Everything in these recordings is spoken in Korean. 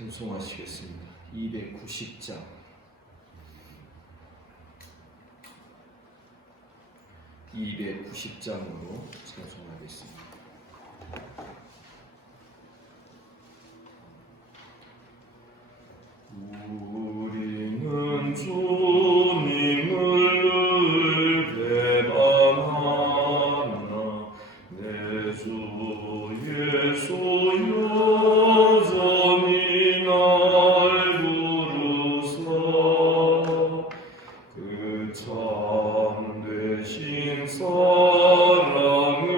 찬송하시겠습니다. 290장. (290장으로) 찬송하겠습니다. 우리는 주님을 배반하나 내 주 예수 여전히 날 부르사 그 참되신 사랑을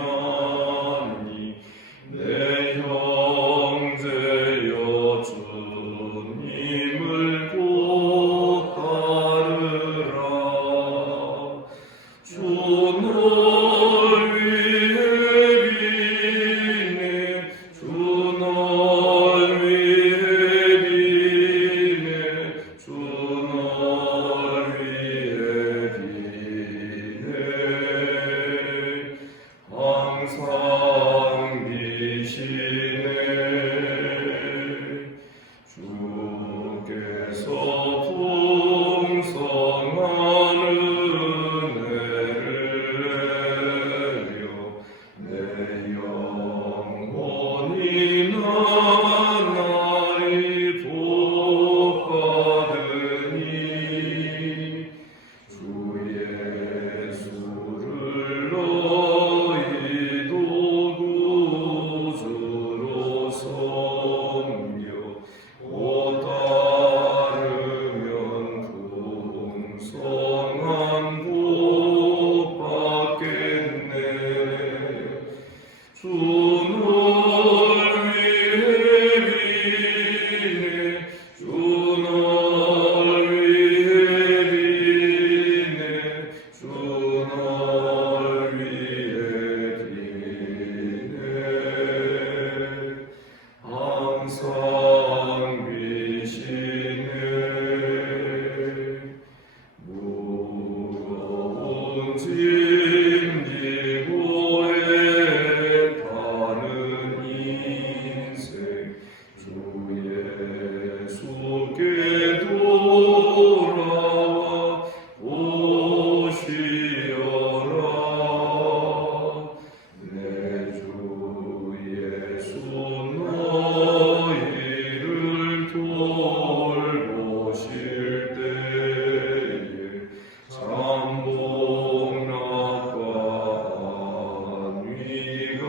베푸시나니 내 형제여 주님을 곧 따르라. 주 널 위해 비네 주 널 위해 비네 주 널 위해 비네 항상 비시네 주께서 풍성한 은혜를 내려 내 영혼이 나날이 복받으니 주 예수를 너희도 구주로 섬겨 곧 따르면 풍성한 복 받겠네. 주 널 위해 비네 주 널 위해 비네 주 널 위해 비네 항상 비시네 무거운 짐 지고 애타는 인생 주 예수께 돌아와 오시어라. 내 주 예수 너희를 돌보실 때에 참복락과 안위가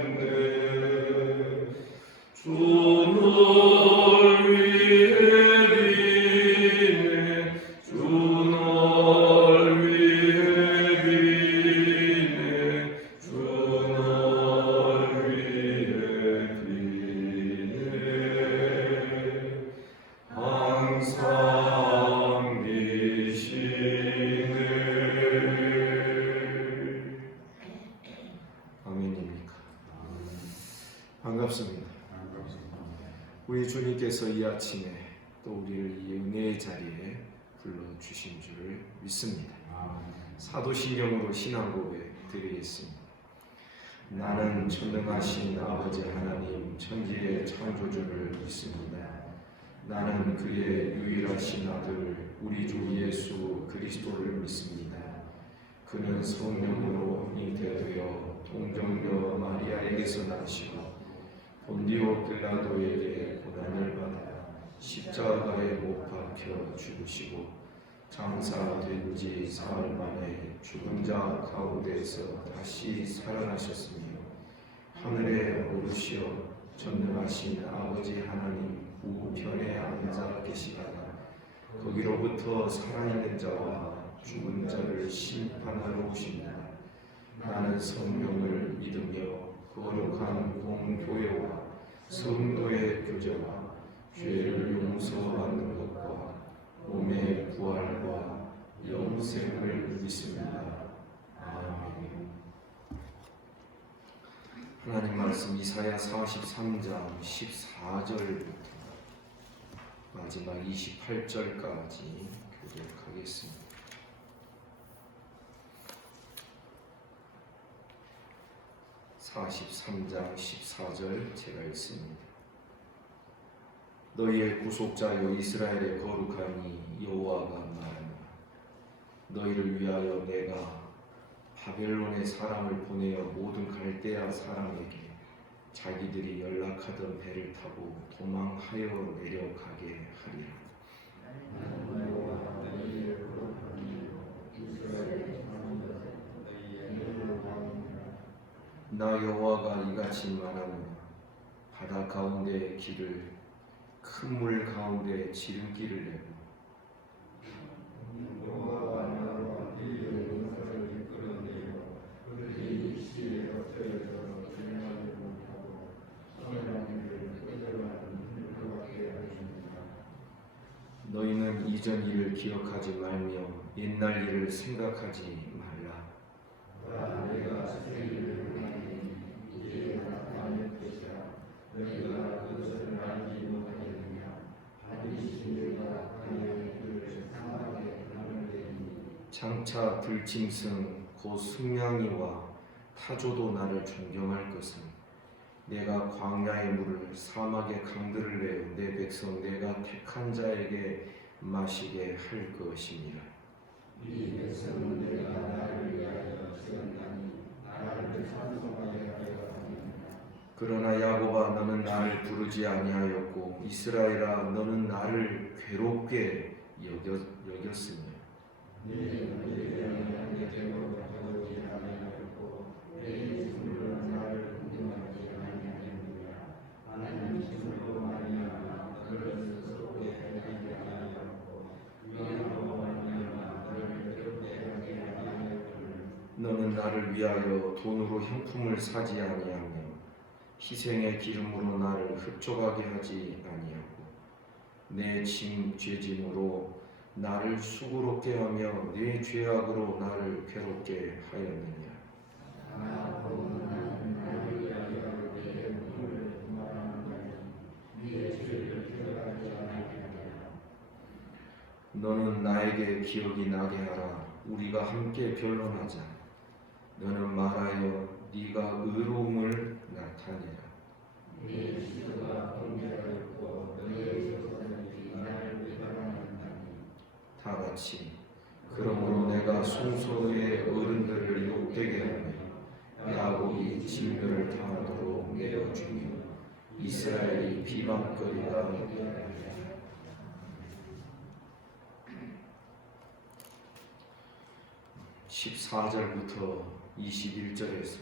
넘치겠네. 주 널 위해 비네 주 널 위해 비네 주 널 위해 비네 항상 비시네. 아멘입니까? 반갑습니다. 우리 주님께서 이 아침에 또 우리를 이 은혜의 자리에 불러주신 줄 믿습니다. 사도신경으로 신앙 고백 드리겠습니다. 나는 전능하신 아버지 하나님 천지의 창조주를 믿습니다. 나는 그의 유일하신 아들 우리 주 예수 그리스도를 믿습니다. 그는 성령으로 잉태되어 동정녀 마리아에게서 나시고 본디오 빌라도에게 고난을 받아 십자가에 못 박혀 죽으시고 장사된 지 사흘 만에 죽은 자 가운데에서 다시 살아나셨으며 하늘에 오르시어 전능하신 아버지 하나님 우편에 앉아 계시다가 거기로부터 살아있는 자와 죽은 자를 심판하러 오십니다. 나는 성령을 믿으며 거룩한 공교회와 성도의 교제와 죄를 용서받는 것과 몸의 부활과 영생을 믿습니다. 아멘. 하나님 말씀 이사야 43장 14절부터 마지막 28절까지 교독하겠습니다. 43장 14절 제가 읽습니다. 너희의 구속자여 이스라엘의 거룩하니 여호와가 말하노라. 너희를 위하여 내가 바벨론의 사람을 보내어 모든 갈대아 사람에게 자기들이 연락하던 배를 타고 도망하여 내려가게 하리라. 나 여호와가 이같이 말하노라. 바다 가운데의 길을 큰 물 가운데 지름길을 내고 너희는 이전 일을 기억하지 말며 옛날 일을 생각하지 말라. 장차 들짐승 곧 승냥이와 타조도 나를 존경할 것은 내가 광야의 물을 사막의 강들을 내어 내 백성 내가 택한 자에게 마시게 할 것이니라. 이 백성은 내가 나를 위하여 지었나니 나를 찬송하게 하려 함이니라. 그러나 야곱아 너는 나를 부르지 아니하였고 이스라엘아 너는 나를 괴롭게 여겼으며 너는 나를 위하여 돈으로 향품을 사지 아니하며 희생의 기름으로 나를 흡족하게 하지 아니하고 내 죄짐으로 나를 수고롭게 하며 내 죄악으로 나를 괴롭게 하였느냐. 너는 나에게 기억이 나게 하라. 우리가 함께 변론하자. 너는 말하여 네가 의로움을 나타내라. 네 시도가 공개하였고 너희의 조상들이 나를 비방하였나니 다 같이 그러므로 내가 순소의 어른들을 욕되게 하며 야곱이 진멸을 당하도록 내어주며 이스라엘이 비방거리가 되게 하리라. 14절부터 21절에서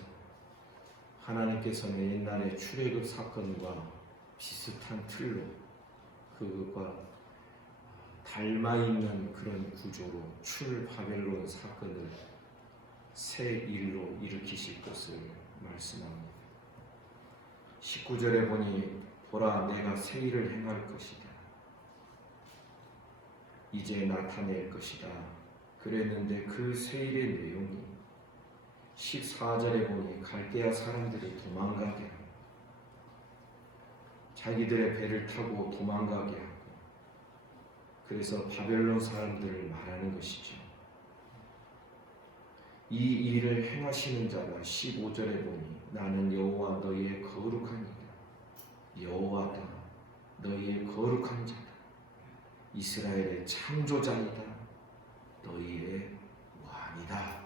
하나님께서는 옛날에 출애굽 사건과 비슷한 틀로 그것과 닮아있는 그런 구조로 출바벨론 사건을 새 일로 일으키실 것을 말씀합니다. 19절에 보니 보라 내가 새 일을 행할 것이다. 이제 나타낼 것이다. 그랬는데 그 새 일의 내용이 14절에 보니 갈대아 사람들이 도망가게 하고 자기들의 배를 타고 도망가게 하고 그래서 바벨론 사람들을 말하는 것이죠. 이 일을 행하시는 자가 15절에 보니 나는 여호와 너희의 거룩한 이다. 여호와다. 너희의 거룩한 자다. 이스라엘의 창조자이다. 너희의 왕이다.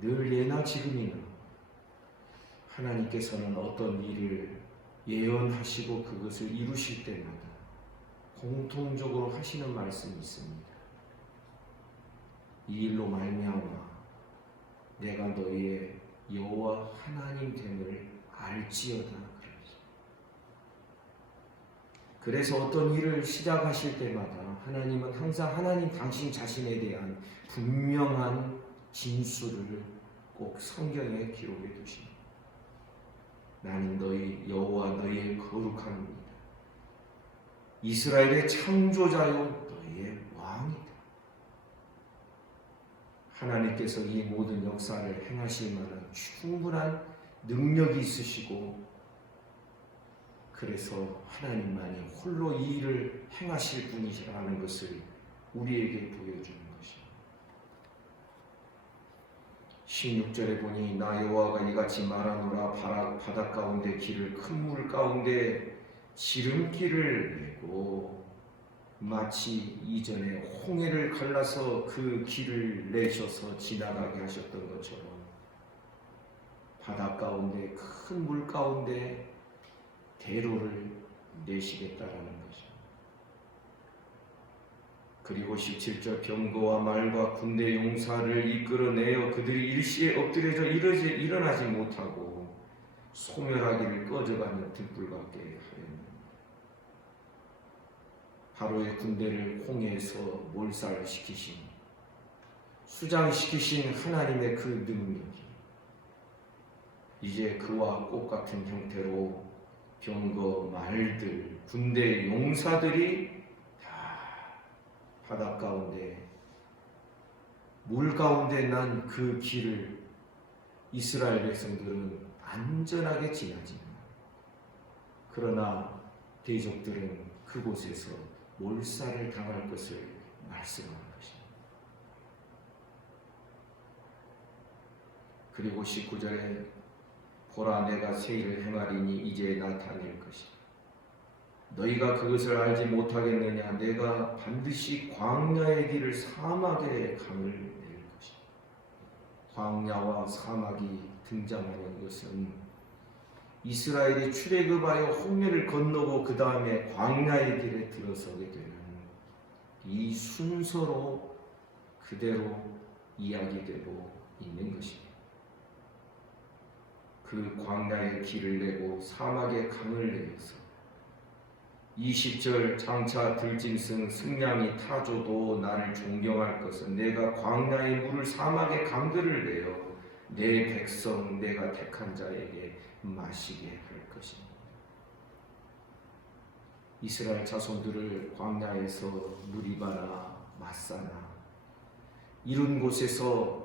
늘 예나 지금이나 하나님께서는 어떤 일을 예언하시고 그것을 이루실 때마다 공통적으로 하시는 말씀이 있습니다. 이 일로 말미암아 내가 너희의 여호와 하나님 됨을 알지어다. 그래서 어떤 일을 시작하실 때마다 하나님은 항상 하나님 당신 자신에 대한 분명한 진술을 꼭 성경에 기록해 두십니다. 나는 너희 여호와 너희의 거룩함이다. 이스라엘의 창조자요 너희의 왕이다. 하나님께서 이 모든 역사를 행하실 만한 충분한 능력이 있으시고 그래서 하나님만이 홀로 이 일을 행하실 분이시라는 것을 우리에게 보여주는 것입니다. 16절에 보니 나 여호와가 이같이 말하노라. 바다 가운데 길을 큰 물 가운데 지름길을 내고 마치 이전에 홍해를 갈라서 그 길을 내셔서 지나가게 하셨던 것처럼 바다 가운데 큰 물 가운데 대로를 내시겠다라는 것입니다. 그리고 17절 병거와 말과 군대 용사를 이끌어내어 그들이 일시에 엎드려져 일어나지 못하고 소멸하기를 꺼져가는 등불 같게 하였느니라. 바로의 군대를 홍해에서 몰살시키신 수장시키신 하나님의 그 능력이 이제 그와 똑같은 형태로 병거, 말들, 군대 용사들이 다 바다 가운데 물 가운데 난 그 길을 이스라엘 백성들은 안전하게 지나지만 그러나 대적들은 그곳에서 몰살을 당할 것을 말씀하는 것입니다. 그리고 19절에 보라 내가 새 일을 행하리니 이제 나타낼 것이다. 너희가 그것을 알지 못하겠느냐. 내가 반드시 광야의 길을 사막의 강을 낼 것이다. 광야와 사막이 등장하는 것은 이스라엘이 출애굽하여 홍해를 건너고 그 다음에 광야의 길에 들어서게 되는 이 순서로 그대로 이야기되고 있는 것입니다. 그 광야의 길을 내고 사막의 강을 내어서 20절 장차 들짐승 승냥이 타조도 나를 존경할 것은 내가 광야의 물을 사막의 강들을 내어 내 백성 내가 택한 자에게 마시게 할 것입니다. 이스라엘 자손들을 광야에서 무리바나 마사나 이런 곳에서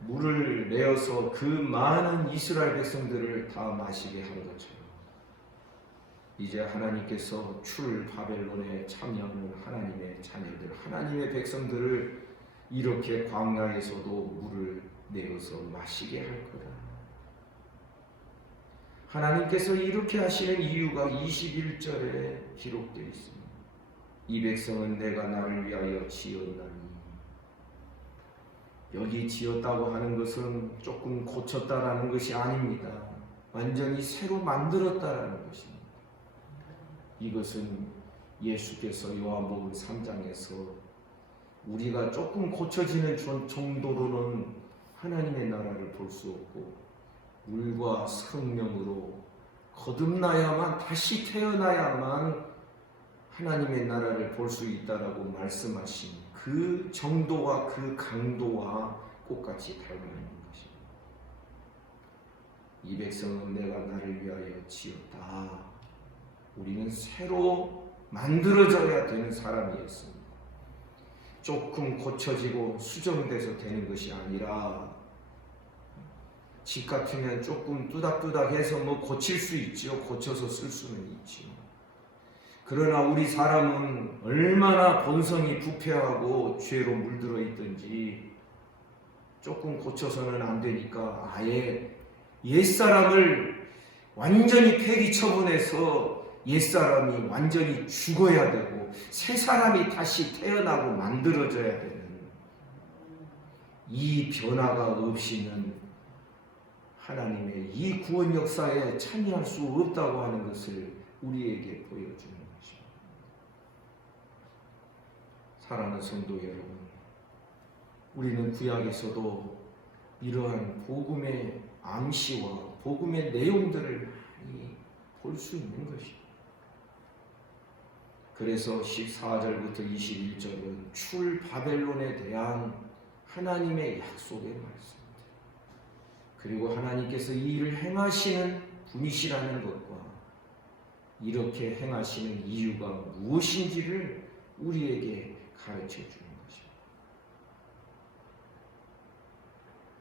물을 내어서 그 많은 이스라엘 백성들을 다 마시게 한 것처럼 이제 하나님께서 출 바벨론에 참여하는 하나님의 자녀들, 하나님의 백성들을 이렇게 광야에서도 물을 내어서 마시게 할 거다. 하나님께서 이렇게 하시는 이유가 21절에 기록되어 있습니다. 이 백성은 내가 나를 위하여 지었나니. 여기 지었다고 하는 것은 조금 고쳤다라는 것이 아닙니다. 완전히 새로 만들었다라는 것입니다. 이것은 예수께서 요한복음 3장에서 우리가 조금 고쳐지는 정도로는 하나님의 나라를 볼 수 없고 물과 성령으로 거듭나야만 다시 태어나야만 하나님의 나라를 볼 수 있다라고 말씀하신 그 정도와 그 강도와 똑같이 닮아 있는 것입니다. 이 백성은 내가 나를 위하여 지었다. 우리는 새로 만들어져야 되는 사람이었습니다. 조금 고쳐지고 수정돼서 되는 것이 아니라 집 같으면 조금 뚜닥뚜닥해서 뭐 고칠 수 있지요. 고쳐서 쓸 수는 있지요. 그러나 우리 사람은 얼마나 본성이 부패하고 죄로 물들어 있든지 조금 고쳐서는 안 되니까 아예 옛사람을 완전히 폐기 처분해서 옛사람이 완전히 죽어야 되고 새 사람이 다시 태어나고 만들어져야 되는 이 변화가 없이는 하나님의 이 구원 역사에 참여할 수 없다고 하는 것을 우리에게 보여주는 것입니다. 사랑하는 성도 여러분, 우리는 구약에서도 이러한 복음의 암시와 복음의 내용들을 많이 볼 수 있는 것입니다. 그래서 14절부터 21절은 출 바벨론에 대한 하나님의 약속의 말씀입니다. 그리고 하나님께서 이 일을 행하시는 분이시라는 것과 이렇게 행하시는 이유가 무엇인지를 우리에게 가르쳐 주는 것입니다.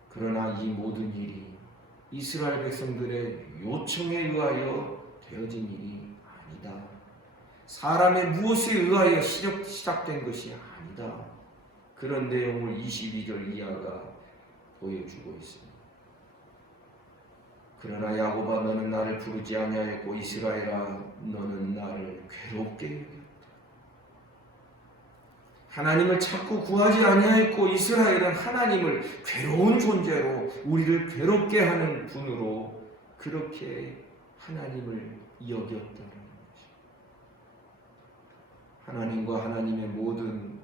그러나 이 모든 일이 이스라엘 백성들의 요청에 의하여 되어진 일이 아니다. 사람의 무엇에 의하여 시작된 것이 아니다. 그런 내용을 22절 이하가 보여주고 있습니다. 그러나 야곱아 너는 나를 부르지 아니하였고 이스라엘아 너는 나를 괴롭게 여겼다. 하나님을 찾고 구하지 아니하였고 이스라엘은 하나님을 괴로운 존재로 우리를 괴롭게 하는 분으로 그렇게 하나님을 여겼다는 것입니다. 하나님과 하나님의 모든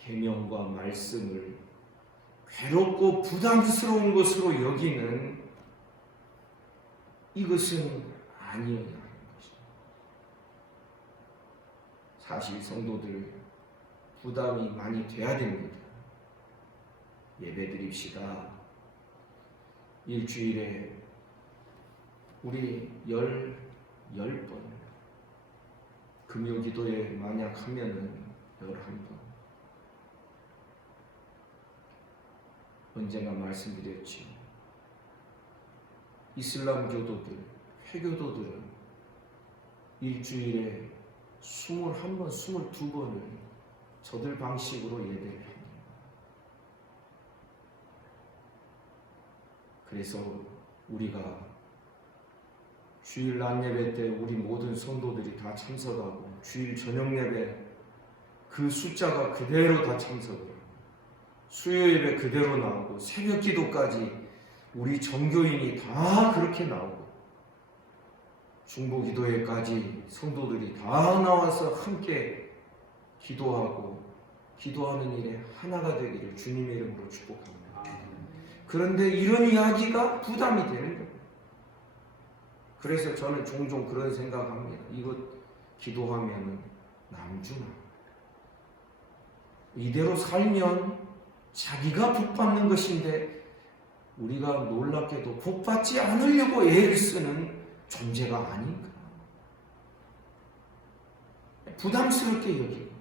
계명과 말씀을 괴롭고 부담스러운 것으로 여기는 이것은 아니어야 하는 것입니다. 사실 성도들 부담이 많이 돼야 됩니다. 예배 드립시다. 일주일에 우리 10번 금요 기도에 만약 하면은 11번 언젠가 말씀드렸지요. 이슬람 교도들, 회교도들은 일주일에 21번, 22번을 저들 방식으로 예배를 합니다. 그래서 우리가 주일 낮 예배 때 우리 모든 성도들이 다 참석하고 주일 저녁 예배 그 숫자가 그대로 다 참석을 하고 수요 예배 그대로 나오고 새벽 기도까지 우리 정교인이 다 그렇게 나오고 중보 기도회까지 성도들이 다 나와서 함께 기도하고 기도하는 일에 하나가 되기를 주님의 이름으로 축복합니다. 그런데 이런 이야기가 부담이 되는 거예요. 그래서 저는 종종 그런 생각합니다. 이거 기도하면 남주나 이대로 살면 자기가 복 받는 것인데 우리가 놀랍게도 복 받지 않으려고 애를 쓰는 존재가 아닌가. 부담스럽게 여기고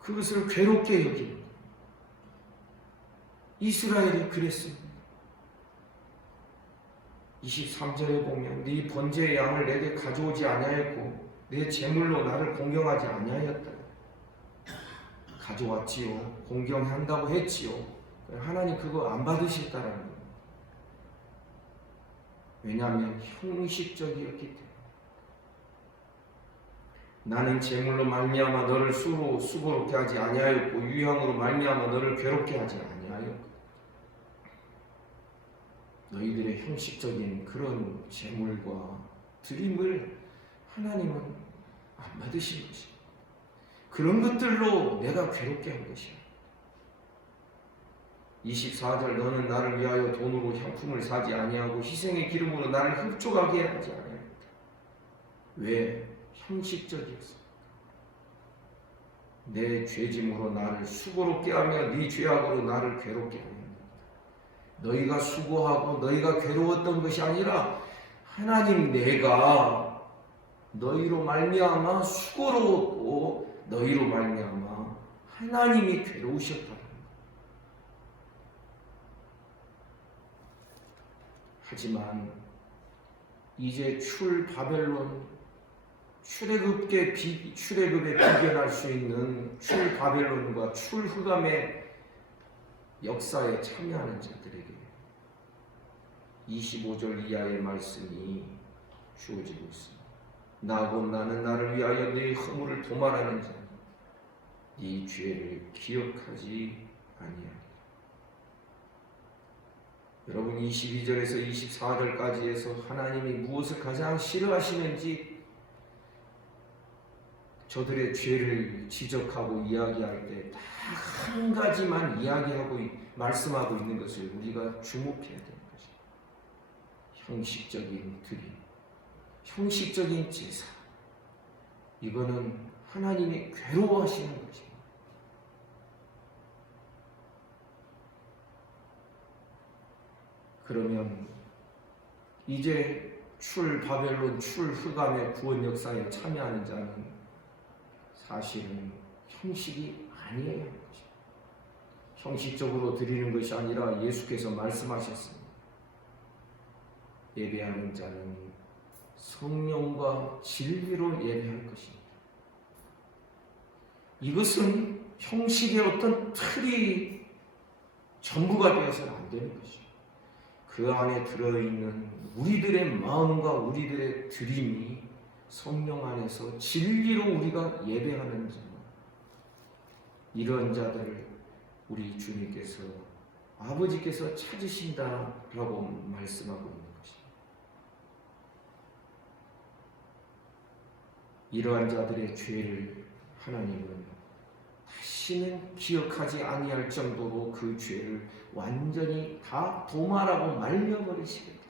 그것을 괴롭게 여기고 이스라엘이 그랬습니다. 23절에 보면 네 번제의 양을 내게 가져오지 아니하였고 내 제물로 나를 공경하지 아니하였다. 가져왔지요. 공경한다고 했지요. 하나님 그거 안 받으셨다라는 거예요. 왜냐하면 형식적이었기 때문에. 나는 제물로 말미암아 너를 수고롭게 하지 아니하였고 유향으로 말미암아 너를 괴롭게 하지 아니하였고 너희들의 형식적인 그런 제물과 드림을 하나님은 안 받으신 것입니다. 그런 것들로 내가 괴롭게 한 것이야. 24절 너는 나를 위하여 돈으로 향품을 사지 아니하고 희생의 기름으로 나를 흡족하게 하지 아니하였다. 왜? 형식적이었어. 내 죄짐으로 나를 수고롭게 하며 네 죄악으로 나를 괴롭게 하였다. 너희가 수고하고 너희가 괴로웠던 것이 아니라 하나님 내가 너희로 말미암아 수고로웠고 너희로 말미암아 하나님이 괴로우셨다. 하지만 이제 출애굽에 비견할 수 있는 출바벨론과 출흑암의 역사에 참여하는 자들에게 25절 이하의 말씀이 주어지고 있습니다. 나고 나는 나를 위하여 네 허물을 도말하는 자니 네 죄를 기억하지 아니하리라. 여러분 22절에서 24절까지 해서 하나님이 무엇을 가장 싫어하시는지 저들의 죄를 지적하고 이야기할 때 다 한 가지만 이야기하고 말씀하고 있는 것을 우리가 주목해야 되는 것입니다. 형식적인 드림, 형식적인 제사, 이거는 하나님이 괴로워하시는 것입니다. 그러면 이제 출바벨론 출흑암의 구원 역사에 참여하는 자는 사실은 형식이 아니에요. 형식적으로 드리는 것이 아니라 예수께서 말씀하셨습니다. 예배하는 자는 성령과 진리로 예배할 것입니다. 이것은 형식의 어떤 틀이 전부가 되어서는 안 되는 것이죠. 그 안에 들어있는 우리들의 마음과 우리들의 드림이 성령 안에서 진리로 우리가 예배하는 자, 이런 자들을 우리 주님께서 아버지께서 찾으신다라고 말씀하고 있는 것입니다. 이러한 자들의 죄를 하나님은 다시는 기억하지 아니할 정도로 그 죄를 완전히 다 도말하고 말려버리시겠다.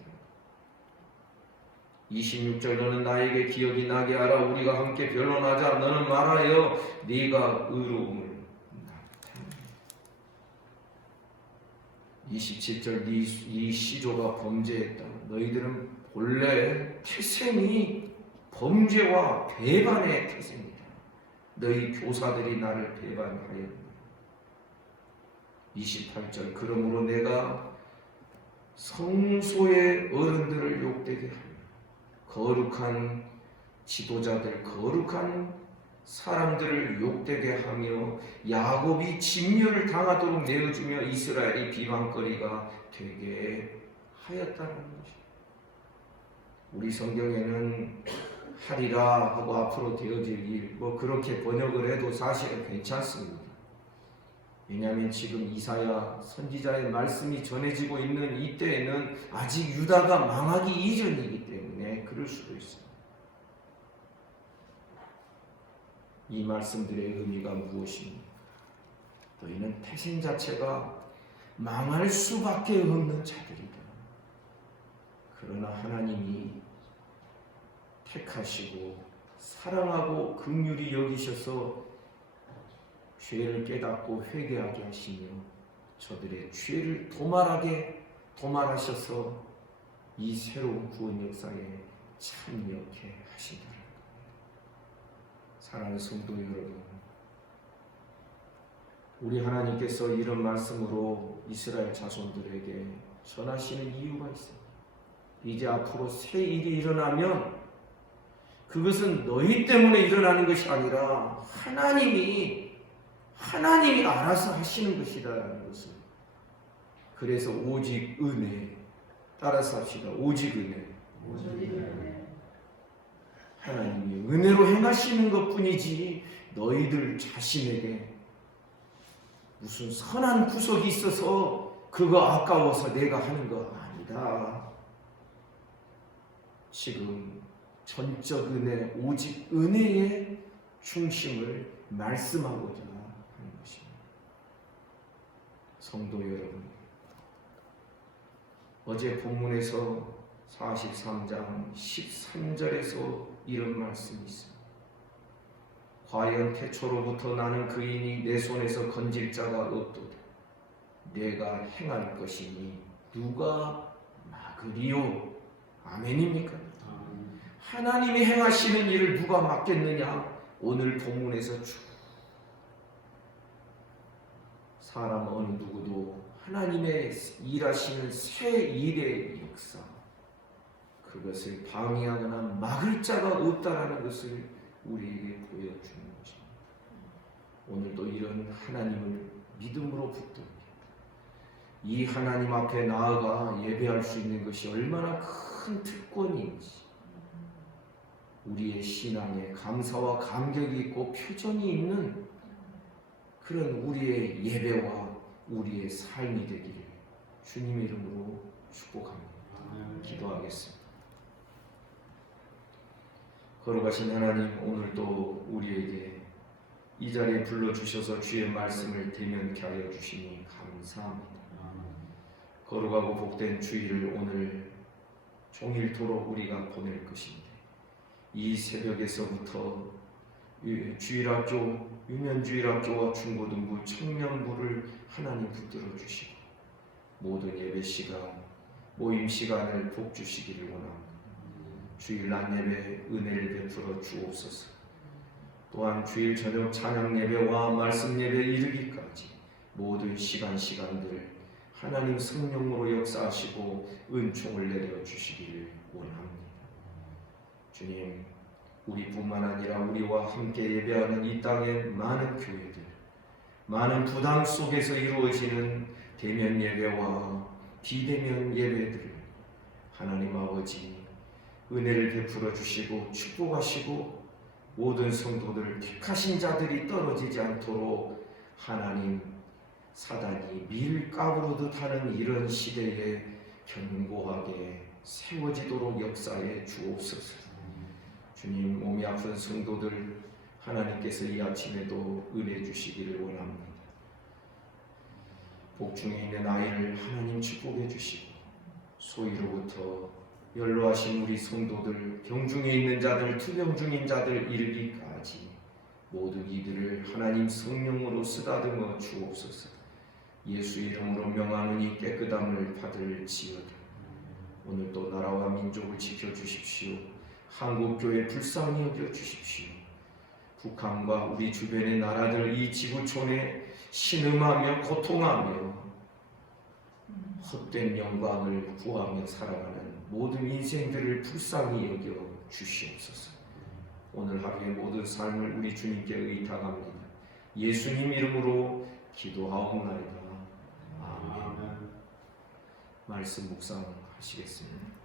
26절 너는 나에게 기억이 나게 하라. 우리가 함께 변론하자. 너는 말하여 네가 의로움을 나타내. 27절 이 시조가 범죄했다. 너희들은 본래 태생이 범죄와 배반의 태생이다. 너희 교사들이 나를 배반하였다. 28절 그러므로 내가 성소의 어른들을 욕되게 하며 거룩한 지도자들 거룩한 사람들을 욕되게 하며 야곱이 진멸을 당하도록 내어주며 이스라엘이 비방거리가 되게 하였다는 것입니다. 우리 성경에는 하리라 하고 앞으로 되어질 일 그렇게 번역을 해도 사실은 괜찮습니다. 왜냐하면 지금 이사야 선지자의 말씀이 전해지고 있는 이때에는 아직 유다가 망하기 이전이기 때문에 그럴 수도 있습니다. 이 말씀들의 의미가 무엇입니까? 너희는 태생 자체가 망할 수밖에 없는 자들이다. 그러나 하나님이 택하시고 사랑하고 긍휼히 여기셔서 죄를 깨닫고 회개하게 하시며 저들의 죄를 도말하셔서 이 새로운 구원 역사에 참여케 하신다. 사랑하는 성도 여러분, 우리 하나님께서 이런 말씀으로 이스라엘 자손들에게 전하시는 이유가 있습니다. 이제 앞으로 새 일이 일어나면 그것은 너희 때문에 일어나는 것이 아니라 하나님이 알아서 하시는 것이다라는 것을. 그래서 오직 은혜 따라서 합시다. 오직 은혜. 하나님이 은혜로 행하시는 것뿐이지 너희들 자신에게 무슨 선한 구석이 있어서 그거 아까워서 내가 하는 거 아니다. 지금 전적 은혜, 오직 은혜의 중심을 말씀하고자 하는 것입니다. 성도 여러분, 어제 본문에서 43장 13절에서 이런 말씀이 있습니다. 과연 태초로부터 나는 그이니 내 손에서 건질 자가 없도다. 내가 행할 것이니 누가 막으리요. 아멘입니까? 하나님이 행하시는 일을 누가 막겠느냐? 오늘 본문에서 쭉 사람 어느 누구도 하나님의 일하시는 새 일의 역사, 그것을 방해하거나 막을 자가 없다라는 것을 우리에게 보여주는 것입니다. 오늘도 이런 하나님을 믿음으로 붙듭니다. 이 하나님 앞에 나아가 예배할 수 있는 것이 얼마나 큰 특권인지, 우리의 신앙에 감사와 감격이 있고 표정이 있는 그런 우리의 예배와 우리의 삶이 되기를 주님의 이름으로 축복합니다. 기도하겠습니다. 거룩하신 하나님, 오늘도 우리에게 이 자리에 불러주셔서 주의 말씀을 대면케 하여 주시니 감사합니다. 거룩하고 복된 주일을 오늘 종일토록 우리가 보낼 것인데, 이 새벽에서부터 주일학교, 유년주일학교와 중고등부, 청년부를 하나님 붙들어 주시고 모든 예배 시간, 모임 시간을 복 주시기를 원합니다. 주일 낮 예배 은혜를 베풀어 주옵소서. 또한 주일 저녁 찬양 예배와 말씀 예배 이르기까지 모든 시간들 하나님 성령으로 역사하시고 은총을 내려 주시기를 원합니다. 주님, 우리뿐만 아니라 우리와 함께 예배하는 이 땅의 많은 교회들, 많은 부담 속에서 이루어지는 대면 예배와 비대면 예배들을 하나님 아버지 은혜를 베풀어 주시고 축복하시고 모든 성도들 택하신 자들이 떨어지지 않도록 하나님 사단이 밀가부르듯 하는 이런 시대에 견고하게 세워지도록 역사해 주옵소서. 주님, 몸이 아픈 성도들 하나님께서 이 아침에도 은혜 주시기를 원합니다. 복중에 있는 아이를 하나님 축복해 주시고 소위로부터 연로하신 우리 성도들, 병중에 있는 자들, 투병 중인 자들 이르기까지 모두 이들을 하나님 성령으로 쓰다듬어 주옵소서. 예수의 이름으로 명하노니 깨끗함을 받을지어다. 오늘도 나라와 민족을 지켜주십시오. 한국교회 불쌍히 여겨주십시오. 북한과 우리 주변의 나라들 이 지구촌에 신음하며 고통하며 헛된 영광을 구하며 살아가는 모든 인생들을 불쌍히 여겨 주시옵소서. 오늘 하루의 모든 삶을 우리 주님께 의탁합니다. 예수님 이름으로 기도하옵나이다. 아멘. 말씀 묵상하시겠습니다.